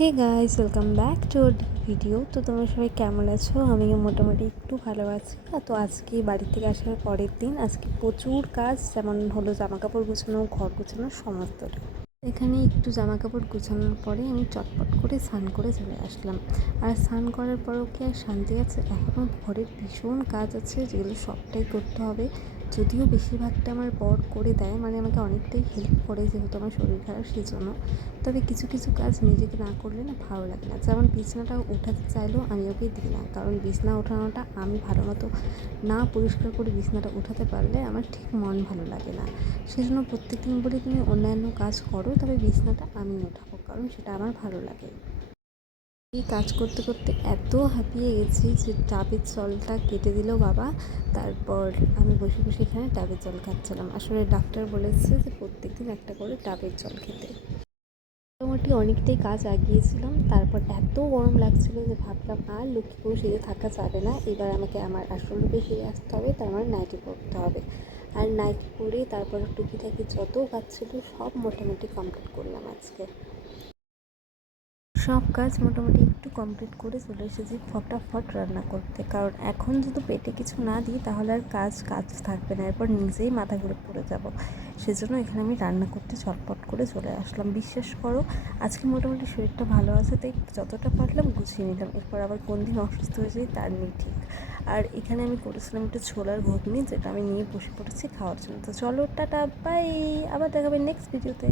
Hey guys, welcome back to video. তো তোমরা সবাই কেমন আছো? আমিও মোটামুটি একটু ভালো আছি। তো আজকে বাড়ি থেকে আসার পরের দিন, আজকে প্রচুর কাজ, যেমন হলো জামাকাপড় গুছানো, ঘর গুছানো, সমস্তটা। এখানে একটু জামাকাপড় গুছানোর পরে আমি চটপট করে স্নান করে চলে আসলাম। আর স্নান করার পরও কি আর শান্তি আছে? এখনও ঘরের ভীষণ কাজ আছে, যেগুলো সবটাই করতে হবে। যদিও বেশিরভাগটা আমার বর করে দেয়, মানে আমাকে অনেকটাই হেল্প করে, যেহেতু আমার শরীর খারাপ সেজন্য। তবে কিছু কিছু কাজ নিজেকে না করলে না ভালো লাগে না। যেমন বিছানাটা উঠাতে চাইলেও আমি ওকে দিই না, কারণ বিছানা ওঠানোটা আমি ভালো মতো না পরিষ্কার করে বিছানাটা উঠাতে পারলে আমার ঠিক মন ভালো লাগে না। সেজন্য প্রত্যেকদিন বলি, তুমি অন্যান্য কাজ করো, তবে বিছানাটা আমি উঠাবো, কারণ সেটা আমার ভালো লাগে। এই কাজ করতে করতে এত হাঁপিয়ে গেছি যে ডাবের জলটা কেটে দিল বাবা। তারপর আমি বসে বসে এখানে ডাবের জল খাচ্ছিলাম। আসলে ডাক্তার বলেছে যে প্রত্যেকদিন একটা করে ডাবের জল খেতে। মোটামুটি অনেকটাই কাজ এগিয়েছিলাম। তারপর এত গরম লাগছিল যে ভাবলাম আর লক্ষ্মীপুর সেরে থাকা যাবে না, এবার আমাকে আমার আসল রূপে ফিরে আসতে হবে, তার মানে নাইটি পরতে হবে। আর নাইটি পরে তারপর টুকিটাকি যত কাজ ছিল সব মোটামুটি কমপ্লিট করলাম আজকে। সব কাজ মোটামুটি একটু কমপ্লিট করে চলে এসেছি ফটাফট রান্না করতে, কারণ এখন যদি পেটে কিছু না দিই তাহলে আর কাজ থাকবে না, এরপর নিজেই মাথা ঘুরে পড়ে যাব। সেজন্য এখানে আমি রান্না করতে ছটপট করে চলে আসলাম। বিশ্বাস করো, আজকে মোটামুটি শরীরটা ভালো আছে, তাই যতটা পারলাম গুছিয়ে নিলাম। এরপর আবার কোন দিন অসুস্থ হয়ে যাই তার নেই ঠিক। আর এখানে আমি করেছিলাম একটু ছোলার ঘুগনি, যেটা আমি নিয়ে বসে পড়েছি খাওয়ার জন্য। তো চলো, টাটা, বাই। আবার দেখাবে নেক্সট ভিডিওতে।